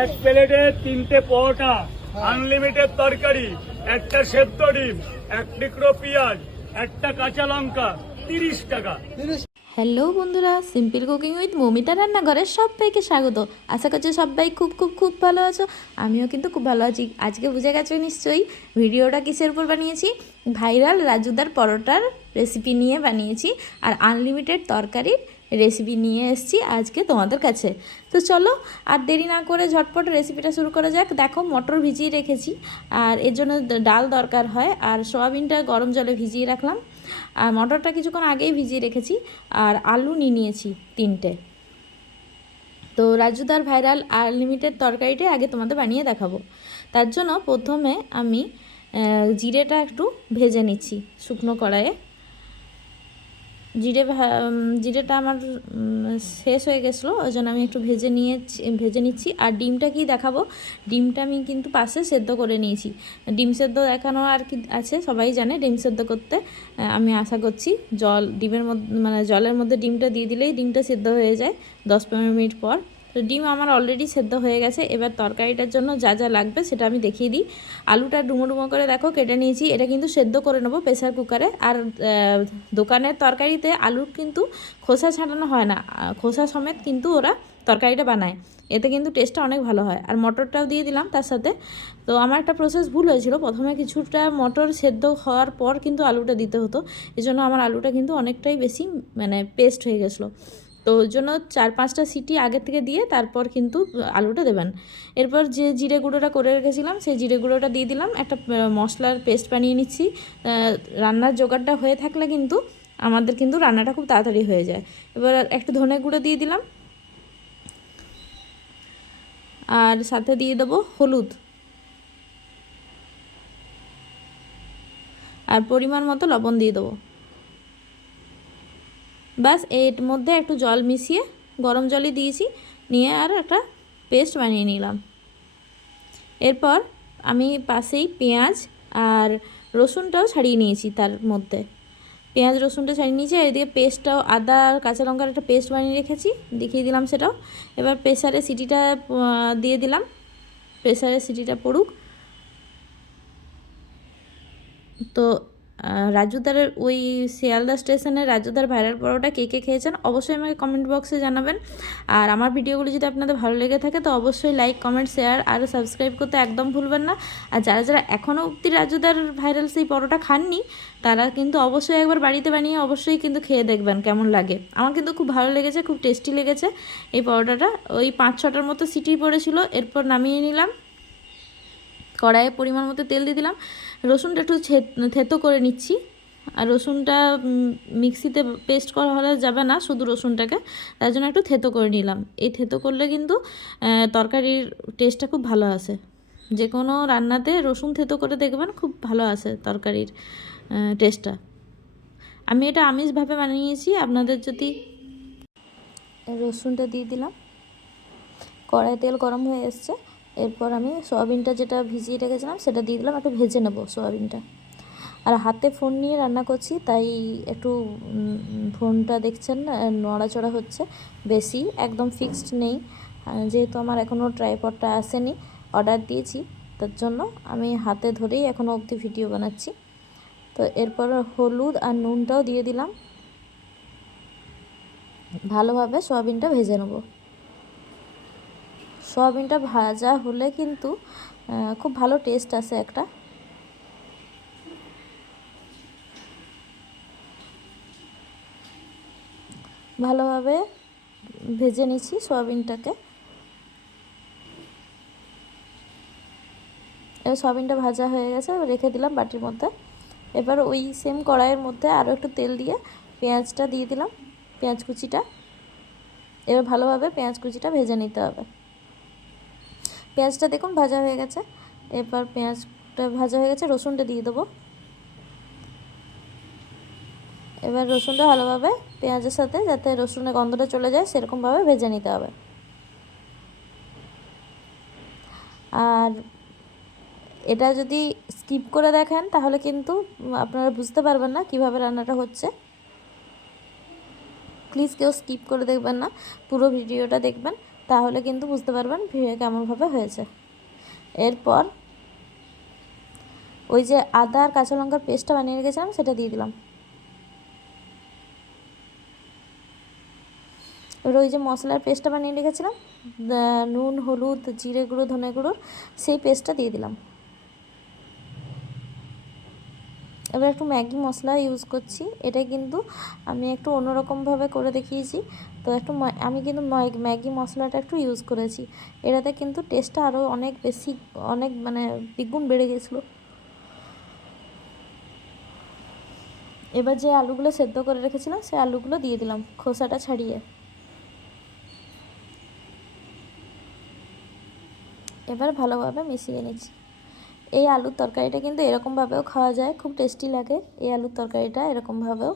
এক প্লেটে তিনটে পরোটা আনলিমিটেড তরকারি, একটা সেদ্ধ ডিম, এক টুকরো পেঁয়াজ, একটা কাঁচা লঙ্কা, তিরিশ টাকা। হ্যালো বন্ধুরা সিম্পল কুকিং উইথ মমিতা রান্নাঘরের সবাইকে স্বাগত। আশা করছি সবাই খুব খুব খুব ভালো আছো। আমিও কিন্তু খুব ভালো আছি। আজকে বুঝে গেছো নিশ্চয়ই ভিডিওটা কিসের উপর বানিয়েছি? ভাইরাল রাজুদার পরোটার রেসিপি নিয়ে বানিয়েছি। আর আনলিমিটেড তরকারির রেসিপি নিয়ে এসেছি আজকে তোমাদের কাছে। তো চলো, আর দেরি না করে ঝটপট রেসিপিটা শুরু করা যাক। দেখো, মটর ভিজিয়ে রেখেছি, আর এর জন্য ডাল দরকার হয়, আর সোয়াবিনটা গরম জলে ভিজিয়ে রাখলাম। আর মটরটা কিছুক্ষণ আগেই ভিজিয়ে রেখেছি, আর আলু নিয়ে নিয়েছি তিনটে। তো রাজুদার ভাইরাল আনলিমিটেড তরকারিটাই আগে তোমাদের বানিয়ে দেখাবো। তার জন্য প্রথমে আমি জিরেটা একটু ভেজে নিচ্ছি শুকনো কড়াইয়ে। জিরে জিরেটা আমার শেষ হয়ে গেছিল, ওই জন্য আমি একটু ভেজে নিয়ে ভেজে নিচ্ছি। আর ডিমটা কি দেখাবো? ডিমটা আমি কিন্তু পাশে সেদ্ধ করে নিয়েছি। ডিম সেদ্ধ দেখানো আর কি আছে, সবাই জানে ডিম সেদ্ধ করতে। আমি আশা করছি জল, ডিমের মধ্যে মানে জলের মধ্যে ডিমটা দিয়ে দিলেই ডিমটা সেদ্ধ হয়ে যায় দশ পনেরো মিনিট পর। তো ডিম আমার অলরেডি সেদ্ধ হয়ে গেছে। এবার তরকারিটার জন্য যা যা লাগবে সেটা আমি দেখিয়ে দিই। আলুটা ডুমো ডুমো করে দেখো, কেটে নিয়েছি। এটা কিন্তু সেদ্ধ করে নেব প্রেসার কুকারে আর দোকানের তরকারিতে আলুর কিন্তু খোসা ছাড়ানো হয় না। খোসা সমেত কিন্তু ওরা তরকারিটা বানায়। এতে কিন্তু টেস্টটা অনেক ভালো হয়। আর মটরটাও দিয়ে দিলাম তার সাথে। তো আমার একটা প্রসেস ভুল হয়েছিল। প্রথমে কিছুটা মটর সেদ্ধ হওয়ার পর কিন্তু আলুটা দিতে হতো। এই জন্য আমার আলুটা কিন্তু অনেকটাই বেশি মানে পেস্ট হয়ে গেছিল। তো ওই জন্য চার পাঁচটা সিটি আগে থেকে দিয়ে তারপর কিন্তু আলুটা দেবেন। এরপর যে জিরে গুঁড়োটা করে রেখেছিলাম, সেই জিরে গুঁড়োটা দিয়ে দিলাম। একটা মশলার পেস্ট বানিয়ে নিচ্ছি। রান্নার জোগাড়টা হয়ে থাকলে কিন্তু আমাদের কিন্তু রান্নাটা খুব তাড়াতাড়ি হয়ে যায়। এবার একটু ধনে গুঁড়ো দিয়ে দিলাম। আর সাথে দিয়ে দেবো হলুদ। আর পরিমাণ মতো লবণ দিয়ে দেবো। ব্যাস, এর মধ্যে একটু জল মিশিয়ে গরম জলই দিয়েছি, নিয়ে আর একটা পেস্ট বানিয়ে নিলাম। এরপর আমি পাশেই পেঁয়াজ আর রসুনটাও ছাড়িয়ে নিয়েছি তার মধ্যে। পেঁয়াজ, রসুনটা ছাড়িয়ে নিয়েছি, আর এদিকে পেস্টটাও, আদা আর কাঁচা লঙ্কার একটা পেস্ট বানিয়ে রেখেছি, দেখিয়ে দিলাম সেটাও। এবার প্রেসারে সিটিটা দিয়ে দিলাম। প্রেসারে সিটিটা পড়ুক। তো আহ, রাজুদারের ওই শিয়ালদা স্টেশনের রাজুদার ভাইরাল পরোটা কে কে খেয়েছেন অবশ্যই আমাকে কমেন্ট বক্সে জানাবেন। আর আমার ভিডিওগুলো যদি আপনাদের ভালো লেগে থাকে তো অবশ্যই লাইক কমেন্ট শেয়ার আর সাবস্ক্রাইব করতে একদম ভুলবেন না। আর যারা যারা এখনও অব্দি রাজুদার ভাইরাল সেই পরোটা খাননি তারা কিন্তু অবশ্যই একবার বাড়িতে বানিয়ে অবশ্যই কিন্তু খেয়ে দেখবেন কেমন লাগে। আমার কিন্তু খুব ভালো লেগেছে খুব টেস্টি লেগেছে এই পরোটাটা। ওই পাঁচ ছটার মতো সিটি পড়েছিল এরপর নামিয়ে নিলাম। কড়াইয়ে পরিমাণ মতো তেল দিয়ে দিলাম। রসুনটা একটু থেতো করে নিচ্ছি। আর রসুনটা মিক্সিতে পেস্ট করা হলে যাবে না শুধু রসুনটাকে। তার জন্য একটু থেতো করে নিলাম। এই থেতো করলে কিন্তু তরকারির টেস্টটা খুব ভালো আসে। যে কোনো রান্নাতে রসুন থেতো করে দেখবেন, খুব ভালো আসে তরকারির টেস্টটা। আমি এটা আমিষভাবে বানিয়েছি। আপনাদের যদি রসুনটা দিয়ে দিলাম। কড়াই তেল গরম হয়ে এসছে। এরপর আমি সয়াবিনটা যেটা ভিজিয়ে রেখেছিলাম সেটা দিয়ে দিলাম, একটু ভেজে নেব সয়াবিনটা। আর হাতে ফোন নিয়ে রান্না করছি, তাই একটু ফোনটা দেখছেন নড়াচড়া হচ্ছে, বেশি একদম ফিক্সড নেই। যেহেতু আমার এখনও ট্রাইপডটা আসেনি, অর্ডার দিয়েছি, তার জন্য আমি হাতে ধরেই এখনও অবধি ভিডিও বানাচ্ছি। তো এরপর হলুদ আর নুনটাও দিয়ে দিলাম। ভালোভাবে সয়াবিনটা ভেজে নেব। সয়াবিনটা ভাজা হলে কিন্তু খুব ভালো টেস্ট আসে একটা। ভালোভাবে ভেজে নিচ্ছি সয়াবিনটাকে। সয়াবিনটা ভাজা হয়ে গেছে রেখে দিলাম বাটির মধ্যে। এবার ওই সেম কড়াইয়ের মধ্যে আরও একটু তেল দিয়ে পেঁয়াজটা দিয়ে দিলাম, পেঁয়াজ কুচিটা। এবার ভালোভাবে পেঁয়াজ কুচিটা ভেজে নিতে হবে। পেঁয়াজটা দেখুন ভাজা হয়ে গেছে। এবার পেঁয়াজটা ভাজা হয়ে গেছে, রসুনটা দিয়ে দেবো। এবার রসুনটা ভালোভাবে পেঁয়াজের সাথে যাতে রসুনের গন্ধটা চলে যায়, সেরকমভাবে ভেজে নিতে হবে। আর এটা যদি স্কিপ করে দেখেন, তাহলে কিন্তু আপনারা বুঝতে পারবেন না কীভাবে রান্নাটা হচ্ছে। প্লিজ কেউ স্কিপ করে দেখবেন না, পুরো ভিডিওটা দেখবেন। তাহলে কিন্তু বুঝতে পারবেন ভি- কেমনভাবে হয়েছে। এরপর ওই যে আদা আর কাঁচা লঙ্কার পেস্টটা বানিয়ে রেখেছিলাম, সেটা দিয়ে দিলাম। এবার ওই যে মশলার পেস্টটা বানিয়ে রেখেছিলাম নুন, হলুদ, জিরে গুঁড়ো, ধনে গুঁড়োর সেই পেস্টটা দিয়ে দিলাম। এবার একটু ম্যাগি মশলা ইউজ করছি, এটা কিন্তু আমি একটু অন্যরকমভাবে করে দেখিয়েছি। তো একটু আমি কিন্তু ম্যাগ- ম্যাগি মশলাটা একটু ইউজ করেছি। এটাতে কিন্তু টেস্টটা আরও অনেক বেশি, অনেক মানে দ্বিগুণ বেড়ে গেছিল। এবার যে আলুগুলো সেদ্ধ করে রেখেছিলাম সেই আলুগুলো দিয়ে দিলাম খোসাটা ছাড়িয়ে। এবার ভালোভাবে মিশিয়ে নিচ্ছি। এই আলুর তরকারিটা কিন্তু এরকমভাবেও খাওয়া যায়, খুব টেস্টি লাগে। এই আলুর তরকারিটা এরকমভাবেও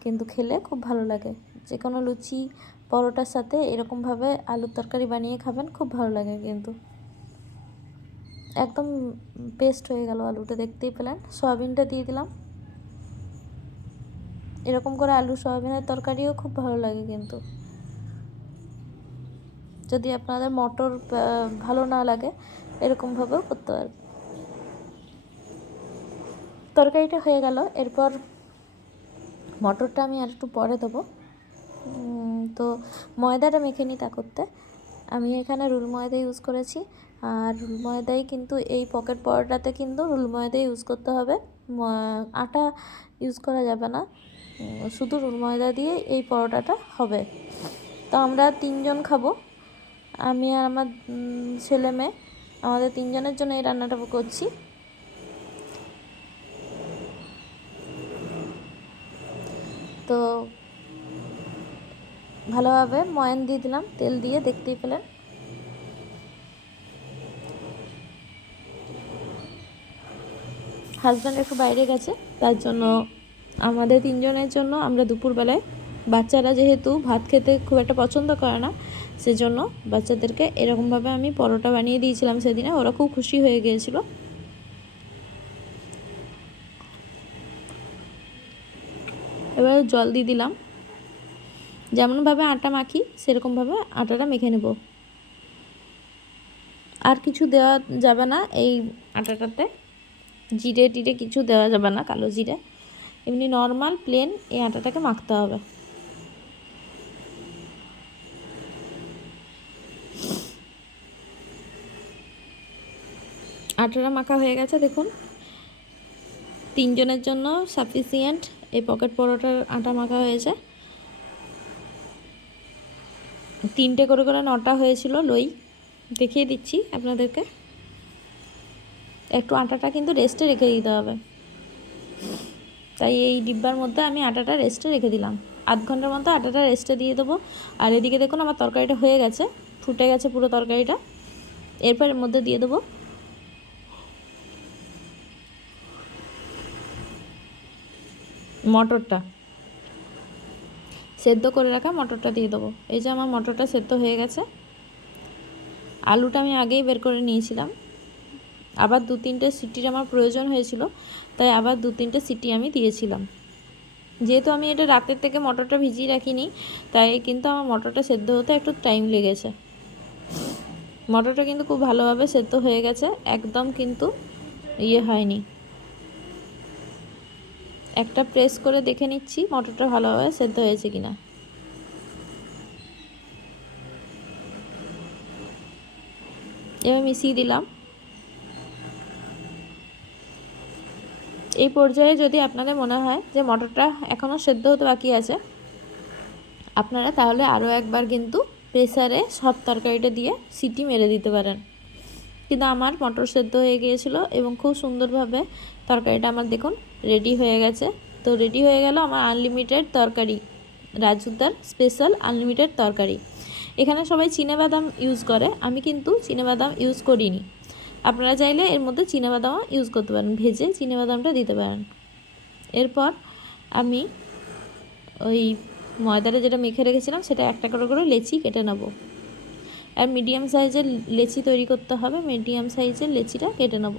কিন্তু খেলে খুব ভালো লাগে। যে কোনো লুচি, পরোটার সাথে এরকমভাবে আলুর তরকারি বানিয়ে খাবেন, খুব ভালো লাগে কিন্তু। একদম পেস্ট হয়ে গেল আলুটা, দেখতেই পেলেন। সয়াবিনটা দিয়ে দিলাম। এরকম করে আলু, সয়াবিনের তরকারিও খুব ভালো লাগে কিন্তু। যদি আপনাদের মটর ভালো না লাগে, এরকমভাবেও করতে পারবেন। তরকারিটা হয়ে গেল। এরপর মটরটা আমি আর একটু পরে দেবো। তো ময়দাটা মেখে নিই তা করতে। আমি এখানে রুল ময়দা ইউজ করেছি। আর রুল ময়দাই কিন্তু এই পকেট পরোটাতে কিন্তু রুল ময়দা ইউজ করতে হবে। আটা ইউজ করা যাবে না। শুধু রুল ময়দা দিয়ে এই পরোটাটা হবে। তো আমরা তিনজন খাব। আমি আর আমার ছেলে মেয়ে, আমাদের তিনজনের জন্য এই রান্নাটা করছি। তো ভালোভাবে ময়ান দিয়ে দিলাম, তেল দিয়ে দেখতেই পেলেন। হাজব্যান্ড একটু বাইরে গেছে, তার জন্য আমাদের তিনজনের জন্য আমরা দুপুরবেলায় বাচ্চারা যেহেতু ভাত খেতে খুব একটা পছন্দ করে না, সেজন্য বাচ্চাদেরকে এরকমভাবে আমি পরোটা বানিয়ে দিয়েছিলাম সেদিনে, ওরা খুব খুশি হয়ে গিয়েছিল। এবার জল দিয়ে দিলাম। যেমনভাবে আটা মাখি, সেরকমভাবে আটাটা মেখে নেব। আর কিছু দেওয়া যাবে না এই আটাটাতে। জিরে টিরে কিছু দেওয়া যাবে না, কালো জিরে। এমনি নর্মাল, প্লেন এই আটাটাকে মাখতে হবে। আটাটা মাখা হয়ে গেছে, দেখুন। তিনজনের জন্য সাফিসিয়েন্ট এই পকেট পরোটার আটা মাখা হয়েছে। তিনটে করে করে নটা হয়েছিল, লই। দেখিয়ে দিচ্ছি আপনাদেরকে। একটু আটাটা কিন্তু রেস্টে রেখে দিতে হবে। তাই এই ডিব্বার মধ্যে আমি আটাটা রেস্টে রেখে দিলাম। আধ ঘণ্টার মতো আটাটা রেস্টে দিয়ে দেবো। আর এদিকে দেখুন আমার তরকারিটা হয়ে গেছে, ফুটে গেছে পুরো তরকারিটা। এরপর এর মধ্যে দিয়ে দেবো মটরটা। সেদ্ধ করে রাখা মটরটা দিয়ে দেবো। এই যে আমার মটরটা সেদ্ধ হয়ে গেছে। আলুটা আমি আগেই বের করে নিয়েছিলাম। আবার দু তিনটে সিটির আমার প্রয়োজন হয়েছিল, তাই আবার দু তিনটে সিটি আমি দিয়েছিলাম। যেহেতু আমি এটা রাতের থেকে মটরটা ভিজিয়ে রাখিনি, তাই কিন্তু আমার মটরটা সেদ্ধ হতে একটু টাইম লেগেছে। মটরটা কিন্তু খুব ভালোভাবে সেদ্ধ হয়ে গেছে, একদম কিন্তু ইয়ে হয়নি। একটা প্রেস করে দেখে নিচ্ছি, মটরটা ভালোভাবে সেদ্ধ হয়েছে কিনা। এবার মিশিয়ে দিলাম। এই পর্যায়ে যদি আপনাদের মনে হয় যে মটরটা এখনও সেদ্ধ হতে বাকি আছে, আপনারা তাহলে আরও একবার কিন্তু প্রেসারে সব তরকারিটা দিয়ে সিটি মেরে দিতে পারেন। কিন্তু আমার মটর সেদ্ধ হয়ে গিয়েছিল এবং খুব সুন্দরভাবে তরকারিটা আমার দেখুন রেডি হয়ে গেছে। তো রেডি হয়ে গেল আমার আনলিমিটেড তরকারি রাজুদার স্পেশাল আনলিমিটেড তরকারি। এখানে সবাই বাদাম ইউজ করে, আমি কিন্তু বাদাম ইউজ করিনি। আপনারা চাইলে এর মধ্যে বাদামও ইউজ করতে পারেন, ভেজে বাদামটা দিতে পারেন। এরপর আমি ওই ময়দাটা যেটা মেখে রেখেছিলাম সেটা একটা করে করে লেচি কেটে নেব। আর মিডিয়াম সাইজের লেচি তৈরি করতে হবে। মিডিয়াম সাইজের লেচিটা কেটে নেব।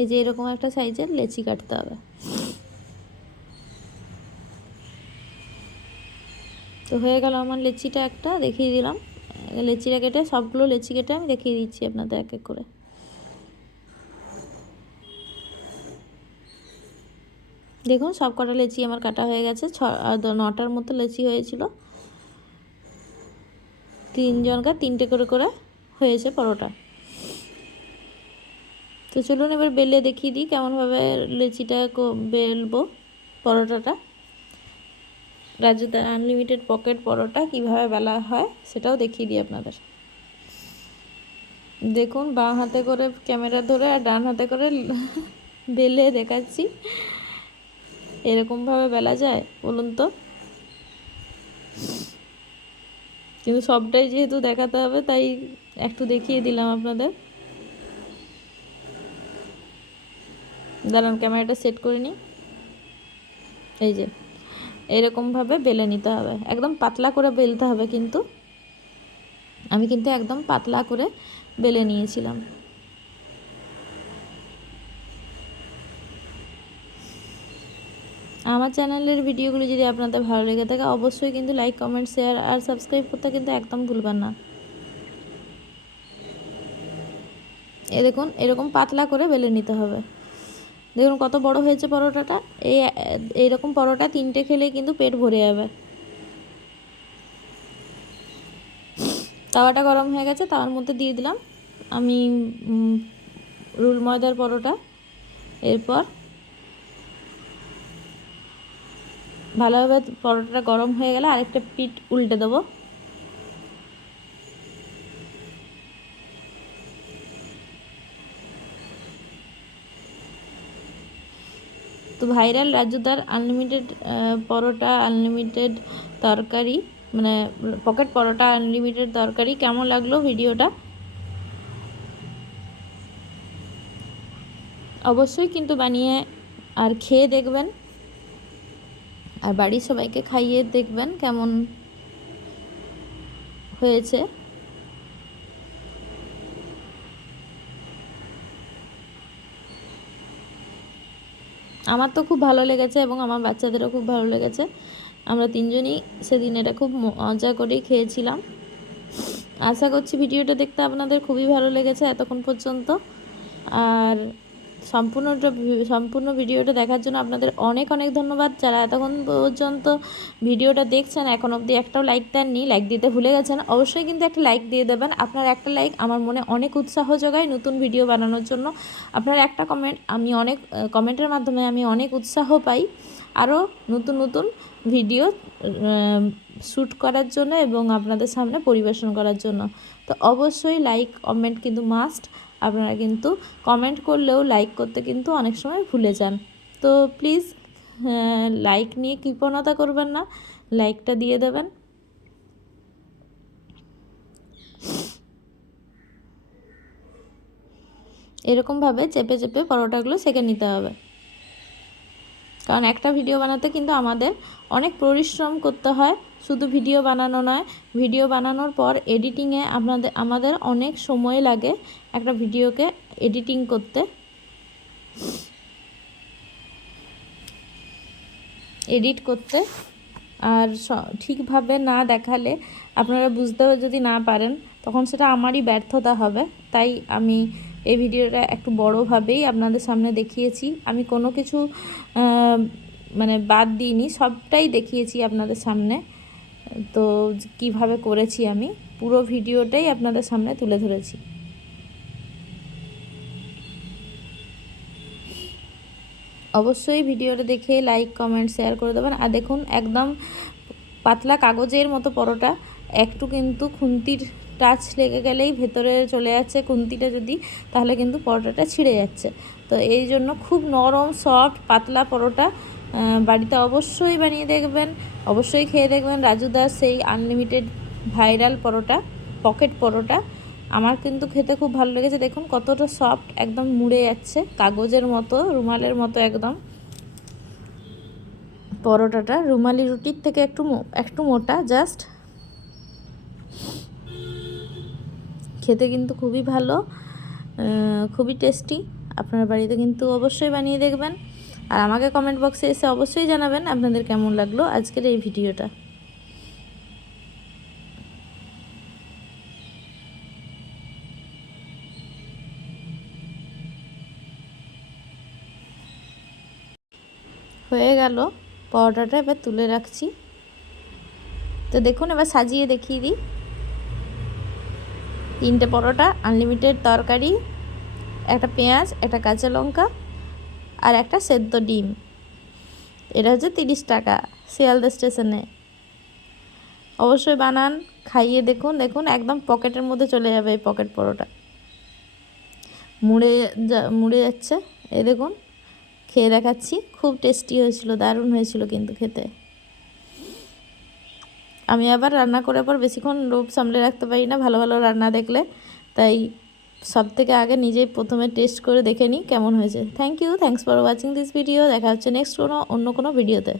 এই যে এরকম একটা সাইজের লেচি কাটতে হবে। তো হয়ে গেল আমার লেচিটা একটা, দেখিয়ে দিলাম। লেচিটা কেটে সবগুলো লেচি কেটে আমি দেখিয়ে দিচ্ছি আপনাদের এক এক করে। দেখুন সব কটা লেচি আমার কাটা হয়ে গেছে। ছ নটার মতো লেচি হয়েছিল। তিনজনকার তিনটে করে করে হয়েছে পরোটা। তো চলুন এবার বেলে দেখিয়ে দিই কেমনভাবে লেচিটা বেলবো পরোটাটা। রাজুদার আনলিমিটেড পকেট পরোটা কীভাবে বেলা হয় সেটাও দেখিয়ে দিই আপনাদের। দেখুন, বাঁ হাতে করে ক্যামেরা ধরে আর ডান হাতে করে বেলে দেখাচ্ছি। এরকমভাবে বেলা যায়, বলুন তো? কিন্তু সবটাই যেহেতু দেখাতে হবে, তাই একটু দেখিয়ে দিলাম আপনাদের। দাঁড়ান, ক্যামেরাটা সেট করে নিই। এই যে, এরকমভাবে বেলে নিতে হবে। একদম পাতলা করে বেলতে হবে কিন্তু। আমি কিন্তু একদম পাতলা করে বেলে নিয়েছিলাম। আমার চ্যানেলের ভিডিওগুলো যদি আপনাদের ভালো লেগে থাকে, অবশ্যই কিন্তু লাইক কমেন্ট শেয়ার আর সাবস্ক্রাইব করতে কিন্তু একদম ভুলবেন না। এ দেখুন, এরকম পাতলা করে বেলে নিতে হবে। দেখুন কত বড় হয়েছে পরোটাটা। এই, এইরকম পরোটা তিনটে খেলেই কিন্তু পেট ভরে যাবে। তাওয়াটা গরম হয়ে গেছে, তাওয়ার মধ্যে দিয়ে দিলাম। আমি রুল ময়দার পরোটা। এরপর ভালোভাবে পরোটাটা গরম হয়ে গেলে আরেকটা পিঠ উল্টে দেবো। তো ভাইরাল রাজুদার আনলিমিটেড পরোটা আনলিমিটেড তরকারি মানে পকেট পরোটা আনলিমিটেড তরকারি, কেমন লাগল ভিডিওটা? অবশ্যই কিন্তু বানিয়ে আর খেয়ে দেখবেন। আর বাড়ির সবাইকে খাইয়ে দেখবেন কেমন হয়েছে। আমার তো খুব ভালো লেগেছে এবং আমার বাচ্চাদেরও খুব ভালো লেগেছে। আমরা তিনজনই সেদিন এটা খুব মজা করেই খেয়েছিলাম। আশা করছি ভিডিওটা দেখতে আপনাদের খুবই ভালো লেগেছে এতক্ষণ পর্যন্ত। আর সম্পূর্ণটা সম্পূর্ণ ভিডিওটা দেখার জন্য আপনাদের অনেক অনেক ধন্যবাদ। যারা এতক্ষণ পর্যন্ত ভিডিওটা দেখছেন, এখন অবধি একটাও লাইক দেননি লাইক দিতে ভুলে গেছেন, অবশ্যই কিন্তু একটা লাইক দিয়ে দেবেন। আপনার একটা লাইক আমার মনে অনেক উৎসাহ যোগায় নতুন ভিডিও বানানোর জন্য। আপনার একটা কমেন্ট আমি অনেক কমেন্টের মাধ্যমে আমি অনেক উৎসাহ পাই আরও নতুন নতুন ভিডিও শ্যুট করার জন্য এবং আপনাদের সামনে পরিবেশন করার জন্য। তো অবশ্যই লাইক কমেন্ট কিন্তু মাস্ট আপনারা কিন্তু কমেন্ট করলেও লাইক করতে কিন্তু অনেক সময় ভুলে যান। তো প্লিজ লাইক নিয়ে কৃপণতা করবেন না লাইকটা দিয়ে দেবেন। এরকমভাবে চেপে চেপে পরোটাগুলো সেঁকে নিতে হবে। কারণ একটা ভিডিও বানাতে কিন্তু আমাদের অনেক পরিশ্রম করতে হয়। শুধু ভিডিও বানানো নয়, ভিডিও বানানোর পর এডিটিংয়ে আপনাদের, আমাদের অনেক সময় লাগে একটা ভিডিওকে এডিটিং করতে। এডিট করতে। আর ঠিকভাবে না দেখালে আপনারা বুঝতেও যদি না পারেন, তখন সেটা আমারই ব্যর্থতা হবে। তাই আমি এই ভিডিওটা একটু বড়োভাবেই আপনাদের সামনে দেখিয়েছি। আমি কোনো কিছু মানে বাদ দিইনি, সবটাই দেখিয়েছি আপনাদের সামনে। তো কীভাবে করেছি আমি, পুরো ভিডিওটাই আপনাদের সামনে তুলে ধরেছি। অবশ্যই ভিডিওটা দেখে লাইক কমেন্ট শেয়ার করে দেবেন। আর দেখুন, একদম পাতলা কাগজের মতো পরোটা, একটু কিন্তু খুন্তির টাচ লেগে গেলেই ভেতরে চলে যাচ্ছে খুন্তিটা যদি, তাহলে কিন্তু পরোটাটা ছিঁড়ে যাচ্ছে। তো এই জন্য খুব নরম সফট পাতলা পরোটা বাড়িতে অবশ্যই বানিয়ে দেখবেন, অবশ্যই খেয়ে দেখবেন। রাজু দাস সেই unlimited viral paratha pocket paratha. আমার কিন্তু খেতে খুব ভালো লেগেছে। দেখুন কতটা সফট একদম মুড়ে যাচ্ছে, কাগজের মতো, রুমালের মতো একদম। পরোটাটা রুমালি রুটির থেকে একটু একটু মোটা জাস্ট খেতে কিন্তু খুবই ভালো খুবই টেস্টি আপনার বাড়িতে কিন্তু অবশ্যই বানিয়ে দেখবেন। আর আমাকে কমেন্ট বক্সে এসে অবশ্যই জানাবেন আপনাদের কেমন লাগল আজকের এই ভিডিওটা। হয়ে গেল, পরোটাটা এবার তুলে রাখছি। তো দেখুন, এবার সাজিয়ে দেখিয়ে দিই। তিনটে পরোটা আনলিমিটেড তরকারি, একটা পেঁয়াজ, একটা কাঁচা লঙ্কা আর একটা সেদ্ধ ডিম। এটা হচ্ছে তিরিশ টাকা শিয়ালদা স্টেশনে। অবশ্যই বানান, খাইয়ে দেখুন দেখুন একদম পকেটের মধ্যে চলে যাবে এই পকেট পরোটা। মুড়ে যা, মুড়ে যাচ্ছে, এ দেখুন, খেয়ে দেখাচ্ছি, খুব টেস্টি হয়েছিল, দারুণ হয়েছিল কিন্তু খেতে। আমি আবার রান্না করার পর বেশিক্ষণ লোভ সামলে রাখতে পারি না, ভালো ভালো রান্না দেখলে, তাই সব থেকে আগে নিজেই প্রথমে টেস্ট করে দেখে নিই কেমন হয়েছে। Thank you thanks for watching this video দেখা হচ্ছে নেক্সট কোনো, অন্য কোনো ভিডিওতে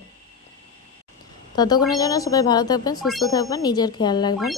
ততক্ষণের জন্য সবাই ভালো থাকবেন, সুস্থ থাকবেন, নিজের খেয়াল রাখবেন।